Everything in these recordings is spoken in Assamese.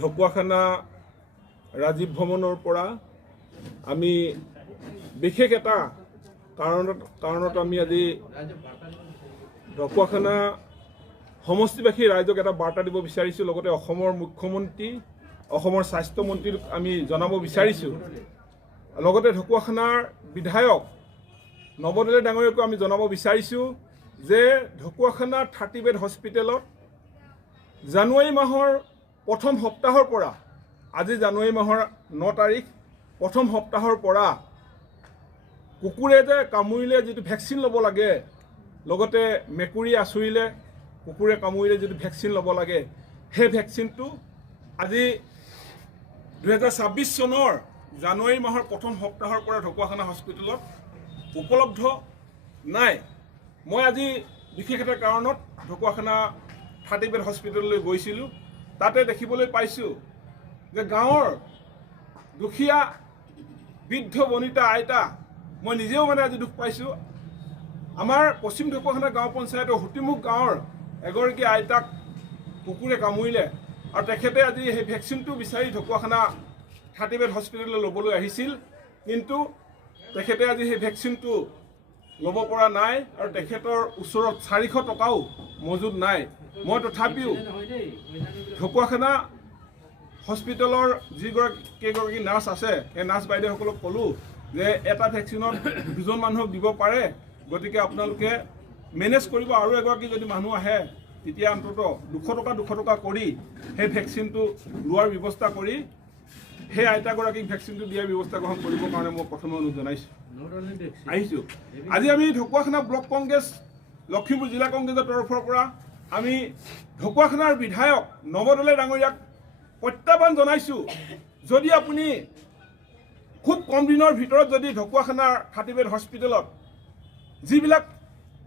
ঢকুৱাখানা ৰাজীৱ ভৱনৰ পৰা আমি বিশেষ এটা কাৰণত আমি আজি ঢকুৱাখানা সমষ্টিবাসী ৰাইজক এটা বাৰ্তা দিব বিচাৰিছোঁ। লগতে অসমৰ মুখ্যমন্ত্ৰী, অসমৰ স্বাস্থ্যমন্ত্ৰীক আমি জনাব বিচাৰিছোঁ। লগতে ঢকুৱাখানাৰ বিধায়ক নৱদলে ডাঙৰীয়াকো আমি জনাব বিচাৰিছোঁ যে ঢকুৱাখানা 30 বেড হস্পিটেলত জানুৱাৰী মাহৰ প্ৰথম সপ্তাহৰ পৰা, আজি জানুৱাৰী মাহৰ 9 তাৰিখ, প্ৰথম সপ্তাহৰ পৰা কুকুৰে যে কামুৰিলে যিটো ভেকচিন ল'ব লাগে, লগতে মেকুৰী আঁচুৰিলে কুকুৰে কামুৰিলে যিটো ভেকচিন ল'ব লাগে, সেই ভেকচিনটো আজি 2026 চনৰ জানুৱাৰী মাহৰ প্ৰথম সপ্তাহৰ পৰা ঢকুৱাখানা হস্পিটেলত উপলব্ধ নাই। মই আজি বিশেষ এটা কাৰণত ঢকুৱাখানা 30 বেড হস্পিটেললৈ গৈছিলোঁ। তাতে দেখিবলৈ পাইছোঁ যে গাঁৱৰ দুখীয়া বৃদ্ধ বনিতা আইতা, মই নিজেও আজি দুখ পাইছোঁ। আমাৰ পশ্চিম ঢকুৱাখানা গাঁও পঞ্চায়তৰ হুটিমুখ গাঁৱৰ এগৰাকী আইতাক কুকুৰে কামুৰিলে আৰু তেখেতে আজি সেই ভেকচিনটো বিচাৰি ঢকুৱাখানা 30 বেড হস্পিটেললৈ ল'বলৈ আহিছিল, কিন্তু তেখেতে আজি সেই ভেকচিনটো ল'ব পৰা নাই আৰু তেখেতৰ ওচৰত 400 টকাও মজুত নাই। মই তথাপিও ঢকুৱাখানা হস্পিটেলৰ কেইগৰাকী নাৰ্ছ আছে, সেই নাৰ্ছ বাইদেউসকলক ক'লোঁ যে এটা ভেকচিনত 2জন মানুহক দিব পাৰে, গতিকে আপোনালোকে মেনেজ কৰিব। আৰু এগৰাকী যদি মানুহ আহে তেতিয়া অন্ততঃ 200 টকা কৰি সেই ভেকচিনটো লোৱাৰ ব্যৱস্থা কৰি সেই আইতাগৰাকীক ভেকচিনটো দিয়াৰ ব্যৱস্থা গ্ৰহণ কৰিবৰ কাৰণে মই প্ৰথমে অনুৰোধ আহিছোঁ। আজি আমি ঢকুৱাখানা ব্লক কংগ্ৰেছ, লখিমপুৰ জিলা কংগ্ৰেছৰ তৰফৰ পৰা আমি ঢকুৱাখানাৰ বিধায়ক নৱদলে ডাঙৰীয়াক প্ৰত্যাহ্বান জনাইছোঁ, যদি আপুনি খুব কম দিনৰ ভিতৰত যদি ঢকুৱাখানাৰ 30 বেড হস্পিটেলত যিবিলাক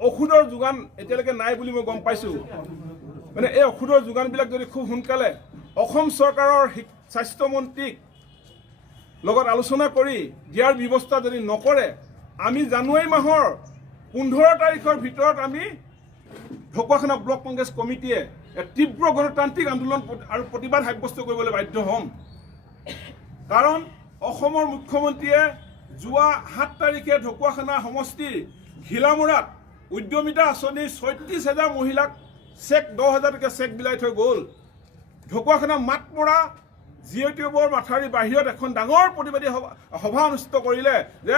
ঔষধৰ যোগান এতিয়ালৈকে নাই বুলি মই গম পাইছোঁ, এই ঔষধৰ যোগানবিলাক যদি খুব সোনকালে অসম চৰকাৰৰ স্বাস্থ্যমন্ত্ৰীক লগত আলোচনা কৰি দিয়াৰ ব্যৱস্থা যদি নকৰে, আমি জানুৱাৰী মাহৰ 15 তাৰিখৰ ভিতৰত আমি ঢকুৱাখানা ব্লক কংগ্ৰেছ কমিটিয়ে তীব্ৰ গণতান্ত্ৰিক আন্দোলন আৰু প্ৰতিবাদ সাব্যস্ত কৰিবলৈ বাধ্য হ'ম। কাৰণ অসমৰ মুখ্যমন্ত্ৰীয়ে যোৱা 7 তাৰিখে ঢকুৱাখানা সমষ্টিৰ ঘিলামুৰাত উদ্যমিতা আঁচনিৰ 36,000 মহিলাক 10,000 টকীয়া চেক বিলাই থৈ গ'ল। ঢকুৱাখানা মাতপৰা জিঅ'টিউবৰ মাথাউৰিৰ বাহিৰত এখন ডাঙৰ প্ৰতিবাদী সভা অনুষ্ঠিত কৰিলে যে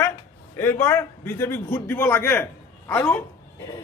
এইবাৰ বিজেপিক ভোট দিব লাগে আৰু